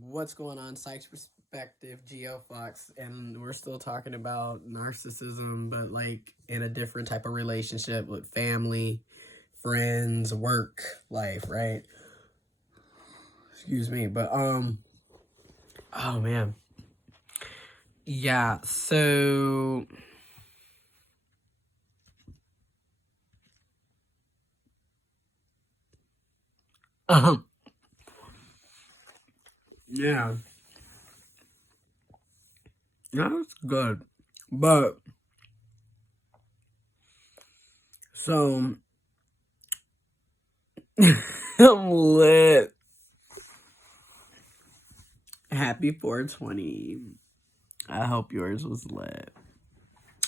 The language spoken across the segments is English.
What's going on, Psych's Perspective, giofvcks, and we're still talking about narcissism, but like in a different type of relationship with family, friends, work, life, right? Excuse me, but oh man. Yeah, so um yeah, that's good. But so I'm lit. Happy 420. I hope yours was lit.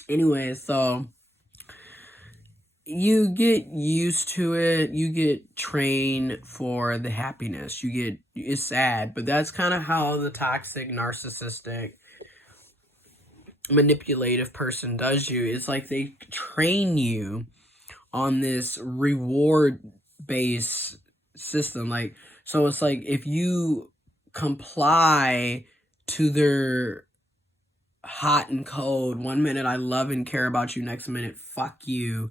Anyway, so you get used to it. You get trained for the happiness. It's sad, but that's kind of how the toxic, narcissistic, manipulative person does you. It's like they train you on this reward based system. Like, so it's like if you comply to their hot and cold, 1 minute I love and care about you, next minute fuck you,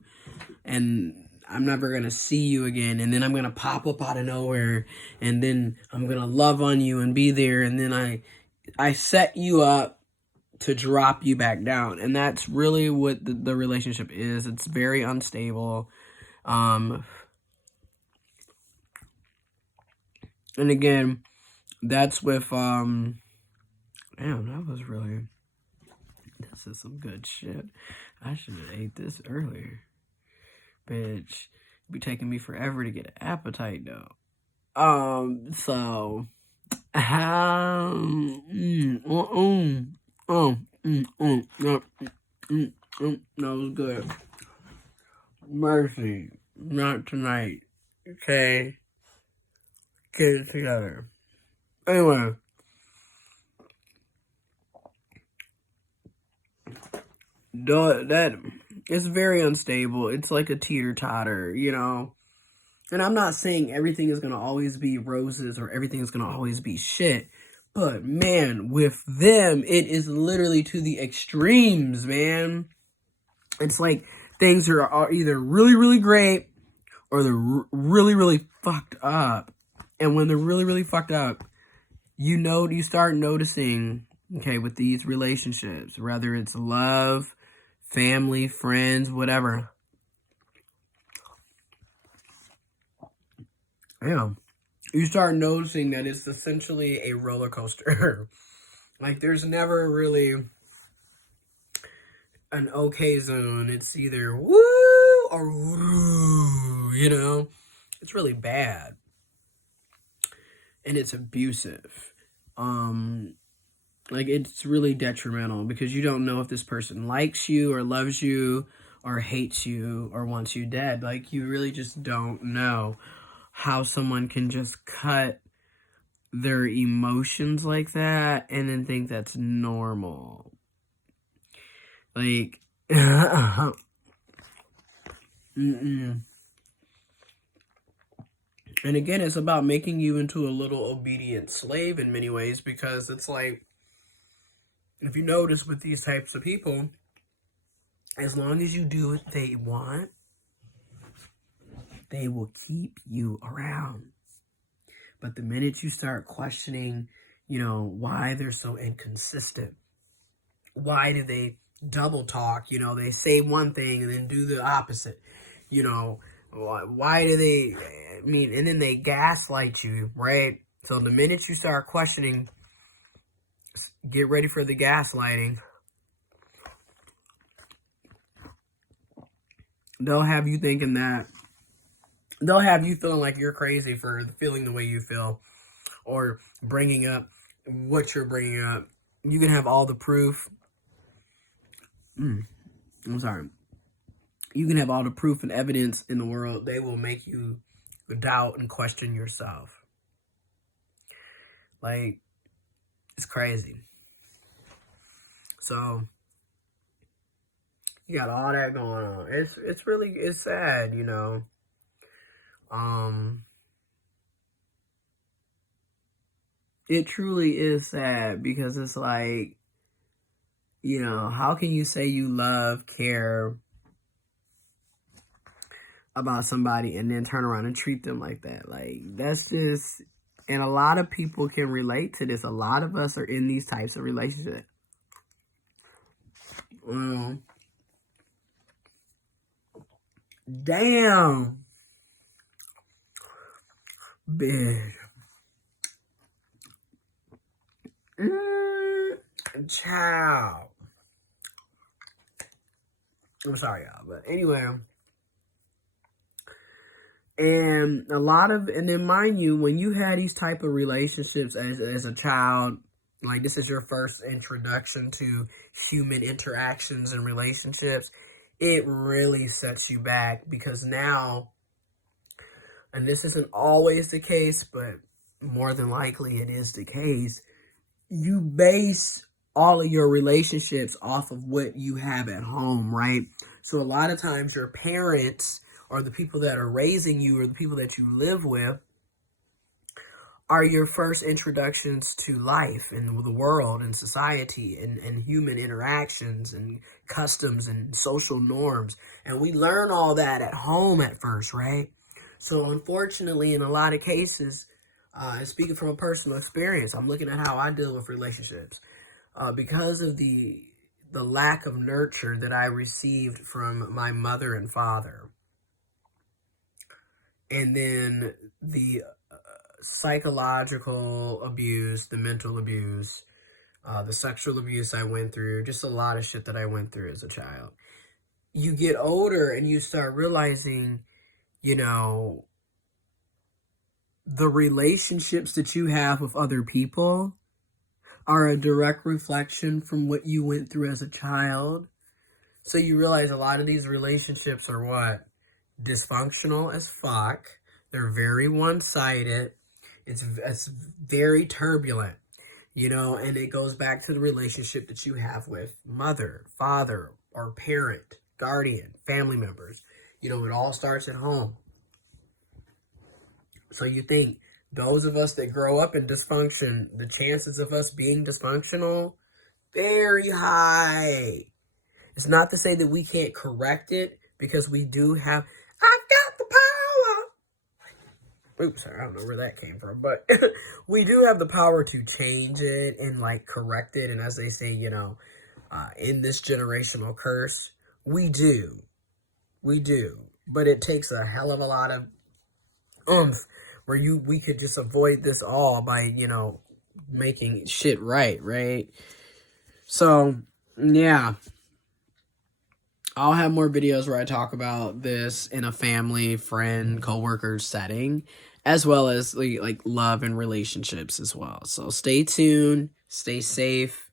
and I'm never gonna see you again, and then I'm gonna pop up out of nowhere, and then I'm gonna love on you and be there, and then I set you up to drop you back down. And that's really what the relationship is. It's very unstable. And again, that's with damn, that was really, this is some good shit. I should have ate this earlier. Bitch, it'd be taking me forever to get an appetite though. So that was good. Mercy, not tonight. Okay, get it together. Anyway, that it's very unstable. It's like a teeter-totter, you know. And I'm not saying everything is going to always be roses or everything is going to always be shit. But, man, with them, it is literally to the extremes, man. It's like things are either really, really great or they're really, really fucked up. And when they're really, really fucked up, you start noticing, okay, with these relationships, whether it's love, family, friends, whatever. Yeah. You start noticing that it's essentially a roller coaster. Like, there's never really an okay zone. It's either woo or woo, you know? It's really bad. And it's abusive. Like, it's really detrimental because you don't know if this person likes you or loves you or hates you or wants you dead. Like, you really just don't know how someone can just cut their emotions like that and then think that's normal. Like, And again, it's about making you into a little obedient slave in many ways, because it's like, if you notice with these types of people, as long as you do what they want, they will keep you around. But the minute you start questioning, why they're so inconsistent, why do they double talk, they say one thing and then do the opposite, why do they, and then they gaslight you, right? So the minute you start questioning, get ready for the gaslighting. They'll have you thinking that, they'll have you feeling like you're crazy for feeling the way you feel, or bringing up what you're bringing up. You can have all the proof. I'm sorry. You can have all the proof and evidence in the world. They will make you doubt and question yourself. Like, it's crazy. So, you got all that going on. It's really, it's sad, It truly is sad because it's like, you know, how can you say you love, care about somebody and then turn around and treat them like that? Like, that's just, and a lot of people can relate to this. A lot of us are in these types of relationships. Damn. Bitch. Child. I'm sorry, y'all, but anyway. And then mind you, when you had these type of relationships as a child, like this is your first introduction to human interactions and relationships, it really sets you back because now, and this isn't always the case, but more than likely it is the case, you base all of your relationships off of what you have at home, right? So a lot of times your parents or the people that are raising you or the people that you live with are your first introductions to life and the world and society and human interactions and customs and social norms. And we learn all that at home at first, right? So unfortunately, in a lot of cases, speaking from a personal experience, I'm looking at how I deal with relationships. Because of the lack of nurture that I received from my mother and father, and then the psychological abuse, the mental abuse, the sexual abuse I went through, just a lot of shit that I went through as a child. You get older and you start realizing, you know, the relationships that you have with other people are a direct reflection from what you went through as a child. So you realize a lot of these relationships are what? Dysfunctional as fuck. They're very one-sided. It's very turbulent, you know, and it goes back to the relationship that you have with mother, father, or parent, guardian, family members. You know, it all starts at home. So you think those of us that grow up in dysfunction, the chances of us being dysfunctional, very high. It's not to say that we can't correct it, because we do have, I've got the power. Oops, I don't know where that came from, but we do have the power to change it and like correct it. And as they say, you know, in this generational curse, we do. But it takes a hell of a lot of oomph where we could just avoid this all by, you know, making shit right? So, yeah. I'll have more videos where I talk about this in a family, friend, coworker setting, as well as like love and relationships as well. So stay tuned, stay safe.